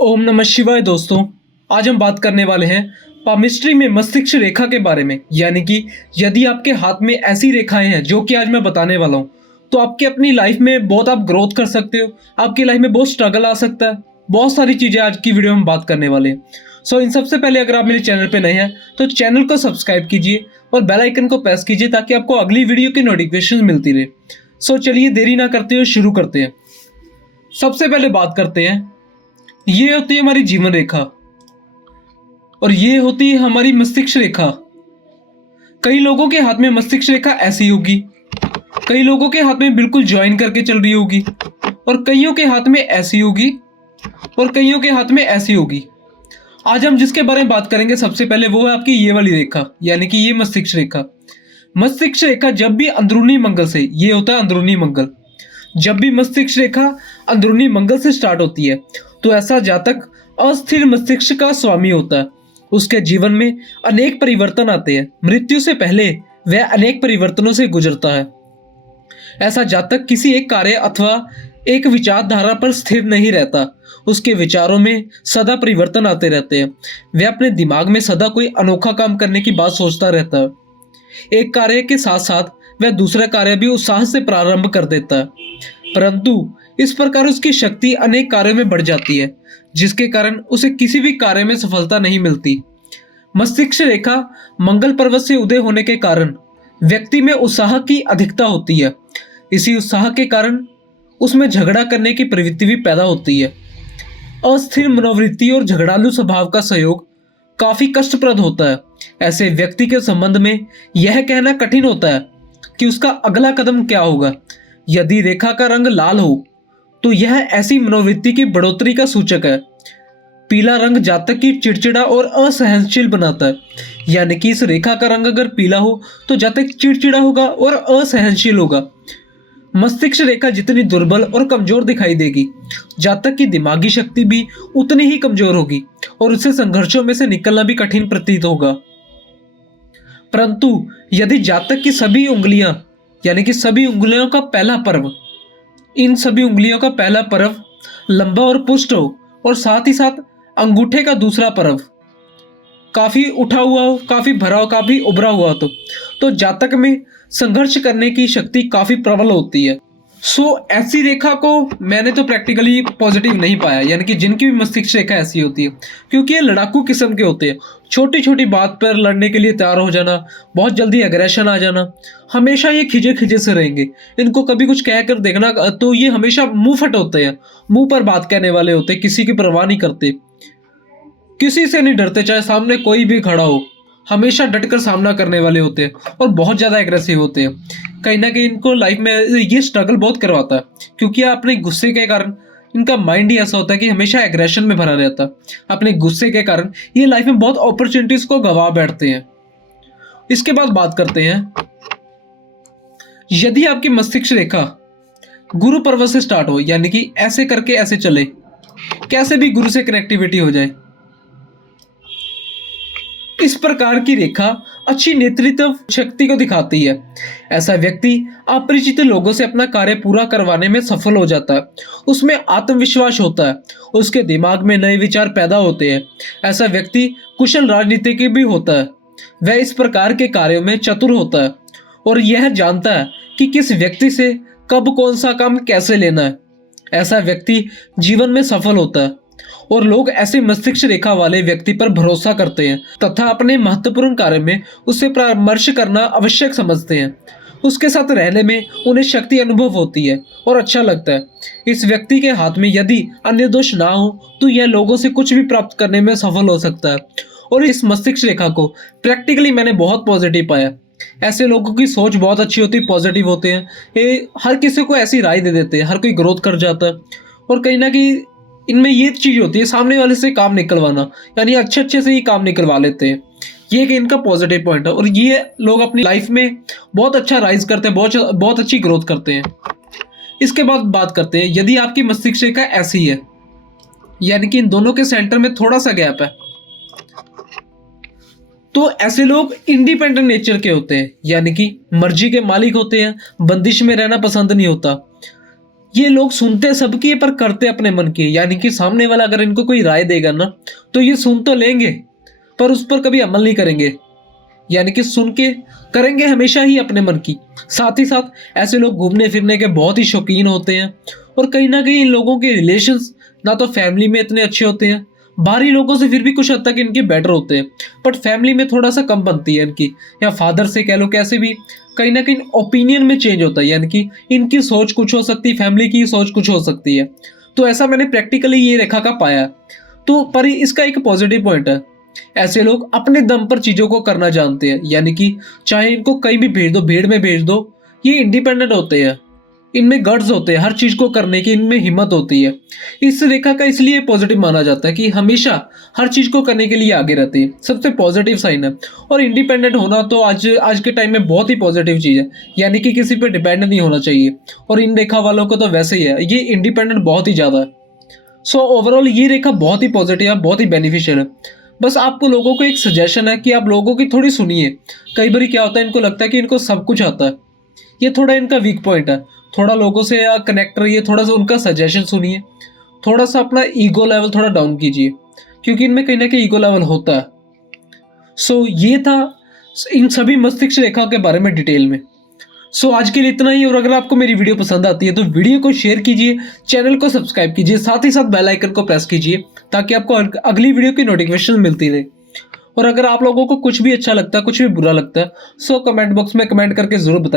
ओम नमः शिवाय दोस्तों। आज हम बात करने वाले हैं पामिस्ट्री में मस्तिष्क रेखा के बारे में। यानी कि यदि आपके हाथ में ऐसी रेखाएं हैं जो कि आज मैं बताने वाला हूं, तो आपके अपनी लाइफ में बहुत आप ग्रोथ कर सकते हो। आपकी लाइफ में बहुत स्ट्रगल आ सकता है। बहुत सारी चीजें आज की वीडियो में बात करने वाले हैं। इन सबसे पहले अगर आप मेरे चैनल पे नए हैं तो चैनल को सब्सक्राइब कीजिए और बेल आइकन को प्रेस कीजिए ताकि आपको अगली वीडियो की नोटिफिकेशन मिलती रहे। चलिए देरी ना करते हुए शुरू करते हैं। सबसे पहले बात करते हैं, ये होती है हमारी जीवन रेखा और ये होती है हमारी मस्तिष्क रेखा। कई लोगों के हाथ में मस्तिष्क रेखा ऐसी होगी, कई लोगों के हाथ में बिल्कुल ज्वाइन करके चल रही होगी, और कईयों के हाथ में ऐसी होगी और कईयों के हाथ में ऐसी होगी। आज हम जिसके बारे में बात करेंगे सबसे पहले वो है आपकी ये वाली रेखा, यानी कि ये मस्तिष्क रेखा। मस्तिष्क रेखा जब भी अंदरूनी मंगल से, ये होता है अंदरूनी मंगल, जब भी मस्तिष्क रेखा अंदरूनी मंगल से स्टार्ट होती है तो ऐसा जातक अस्थिर मस्तिष्क का स्वामी होता है। उसके जीवन में अनेक परिवर्तन आते हैं। मृत्यु से पहले वह अनेक परिवर्तनों से गुजरता है। ऐसा जातक किसी एक कार्य अथवा एक विचारधारा पर स्थिर नहीं रहता। उसके विचारों में सदा परिवर्तन आते रहते हैं। वह अपने दिमाग में सदा कोई अनोखा काम करने की बात सोचता रहता है। एक कार्य के साथ साथ वह दूसरा कार्य भी उत्साह से प्रारंभ कर देता है, परंतु इस प्रकार उसकी शक्ति अनेक कार्यों में बढ़ जाती है, जिसके कारण उसे किसी भी कार्य में सफलता नहीं मिलती। मस्तिष्क रेखा मंगल पर्वत से उदय होने के कारण व्यक्ति में उत्साह की अधिकता होती है। इसी उत्साह के कारण उसमें झगड़ा करने की प्रवृत्ति भी पैदा होती है। अस्थिर मनोवृत्ति और झगड़ालू स्वभाव का सहयोग काफी कष्टप्रद होता है। ऐसे व्यक्ति के संबंध में यह कहना कठिन होता है कि उसका अगला कदम क्या होगा। यदि रेखा का रंग लाल हो तो यह ऐसी मनोवृत्ति की बढ़ोतरी का सूचक है। पीला रंग जातक की चिड़चिड़ा और असहनशील बनाता है। यानी कि इस रेखा का रंग अगर पीला हो तो जातक चिड़चिड़ा होगा और असहनशील होगा। मस्तिष्क रेखा जितनी दुर्बल और कमजोर दिखाई देगी, जातक की दिमागी शक्ति भी उतनी ही कमजोर होगी और उसे संघर्षों में से निकलना भी कठिन प्रतीत होगा। परंतु यदि जातक की सभी उंगलियां, यानी कि सभी उंगलियों का पहला पर्व, इन सभी उंगलियों का पहला पर्व लंबा और पुष्ट हो और साथ ही साथ अंगूठे का दूसरा पर्व काफी उठा हुआ हो, काफी भरा हो, काफी उभरा हुआ हो, तो जातक में संघर्ष करने की शक्ति काफी प्रबल होती है। ऐसी रेखा को मैंने तो प्रैक्टिकली पॉजिटिव नहीं पाया, यानी कि जिनकी भी मस्तिष्क रेखा ऐसी होती है, क्योंकि ये लड़ाकू किस्म के होते हैं। छोटी छोटी बात पर लड़ने के लिए तैयार हो जाना, बहुत जल्दी एग्रेशन आ जाना, हमेशा ये खिजे खिजे से रहेंगे। इनको कभी कुछ कहकर देखना तो ये हमेशा मुंह फट होते हैं, मुंह पर बात कहने वाले होते हैं, किसी की परवाह नहीं करते, किसी से नहीं डरते, चाहे सामने कोई भी खड़ा हो, हमेशा डटकर सामना करने वाले होते हैं और बहुत ज़्यादा एग्रेसिव होते हैं। कहीं ना कहीं इनको लाइफ में ये स्ट्रगल बहुत करवाता है, क्योंकि अपने गुस्से के कारण इनका माइंड ही ऐसा होता है कि हमेशा एग्रेशन में भरा रहता है। अपने गुस्से के कारण ये लाइफ में बहुत अपॉर्चुनिटीज को गवा बैठते हैं। इसके बाद बात करते हैं, यदि आपकी मस्तिष्क रेखा गुरु पर्वत से स्टार्ट हो, यानी कि ऐसे करके ऐसे चले, कैसे भी गुरु से कनेक्टिविटी हो जाए, इस प्रकार की रेखा अच्छी नेतृत्व शक्ति को दिखाती है। ऐसा व्यक्ति अपरिचित लोगों से अपना कार्य पूरा करवाने में सफल हो जाता है। उसमें आत्मविश्वास होता है, उसके दिमाग में नए विचार पैदा होते हैं। ऐसा व्यक्ति कुशल राजनीतिज्ञ भी होता है। वह इस प्रकार के कार्यों में चतुर होता है और यह जानता है कि किस व्यक्ति से कब कौन सा काम कैसे लेना है। ऐसा व्यक्ति जीवन में सफल होता है और लोग ऐसे मस्तिष्क रेखा वाले व्यक्ति पर भरोसा करते हैं तथा अपने महत्वपूर्ण कार्य में उससे परामर्श करना आवश्यक समझते हैं। उसके साथ रहने में उन्हें शक्ति अनुभव होती है और अच्छा लगता है। इस व्यक्ति के हाथ में यदि अन्य दोष ना हो तो यह लोगों से कुछ भी प्राप्त करने में सफल हो सकता है। और इस मस्तिष्क रेखा को प्रैक्टिकली मैंने बहुत पॉजिटिव पाया। ऐसे लोगों की सोच बहुत अच्छी होती है, पॉजिटिव होते हैं, ये हर किसी को ऐसी राय दे देते हैं, हर कोई ग्रोथ कर जाता है। और कहीं ना कहीं इनमें ये चीज होती है सामने वाले से काम निकलवाना, यानी अच्छे अच्छे से ही काम निकलवा लेते हैं। ये कि इनका पॉजिटिव पॉइंट है और ये लोग अपनी लाइफ में बहुत अच्छा राइज करते हैं, बहुत अच्छी ग्रोथ करते हैं। इसके बाद बात करते हैं, यदि आपकी मस्तिष्क रेखा ऐसी है, यानी कि इन दोनों के सेंटर में थोड़ा सा गैप है, तो ऐसे लोग इंडिपेंडेंट नेचर के होते हैं, यानी कि मर्जी के मालिक होते हैं, बंदिश में रहना पसंद नहीं होता। ये लोग सुनते सबकी है पर करते अपने मन की, यानी कि सामने वाला अगर इनको कोई राय देगा ना तो ये सुन तो लेंगे पर उस पर कभी अमल नहीं करेंगे, यानी कि सुन के करेंगे हमेशा ही अपने मन की। साथ ही साथ ऐसे लोग घूमने फिरने के बहुत ही शौकीन होते हैं और कहीं ना कहीं इन लोगों के रिलेशंस ना तो फैमिली में इतने अच्छे होते हैं, बाहरी लोगों से फिर भी कुछ हद तक इनके बेटर होते हैं बट फैमिली में थोड़ा सा कम बनती है इनकी, या फादर से कह लो कैसे भी कहीं ना कहीं ओपिनियन में चेंज होता है, यानी कि इनकी सोच कुछ हो सकती है, फैमिली की सोच कुछ हो सकती है। तो ऐसा मैंने प्रैक्टिकली ये रेखा का पाया। तो पर इसका एक पॉजिटिव पॉइंट है, ऐसे लोग अपने दम पर चीजों को करना जानते हैं, यानी कि चाहे इनको कहीं भी भेज दो, भीड़ में भेज दो, ये इंडिपेंडेंट होते हैं, इनमें गट्स होते हैं, हर चीज को करने की इनमें हिम्मत होती है। इस रेखा का इसलिए पॉजिटिव माना जाता है कि हमेशा हर चीज को करने के लिए आगे रहते हैं, सबसे पॉजिटिव साइन है। और इंडिपेंडेंट होना तो आज आज के टाइम में बहुत ही पॉजिटिव चीज है, यानी कि किसी पे डिपेंड नहीं होना चाहिए, और इन रेखा वालों को तो वैसे ही है, ये इंडिपेंडेंट बहुत ही ज्यादा है। सो ओवरऑल ये रेखा बहुत ही पॉजिटिव है, बहुत ही बेनिफिशियल है। बस आपको लोगों को एक सजेशन है कि आप लोगों की थोड़ी सुनिए। कई बार क्या होता है, इनको लगता है कि इनको सब कुछ आता है, ये थोड़ा इनका वीक पॉइंट है। थोड़ा लोगों से या कनेक्ट रहिए, थोड़ा सा उनका सजेशन सुनिए, थोड़ा सा अपना ईगो लेवल थोड़ा डाउन कीजिए, क्योंकि इनमें कहीं ना कहीं ईगो लेवल होता है। सो ये था इन सभी मस्तिष्क रेखा के बारे में डिटेल में। सो आज के लिए इतना ही, और अगर आपको मेरी वीडियो पसंद आती है तो वीडियो को शेयर कीजिए, चैनल को सब्सक्राइब कीजिए, साथ ही साथ बेल आइकन को प्रेस कीजिए ताकि आपको अगली वीडियो की नोटिफिकेशन मिलती रहे। और अगर आप लोगों को कुछ भी अच्छा लगता है, कुछ भी बुरा लगता है, सो कमेंट बॉक्स में कमेंट करके जरूर बताइए।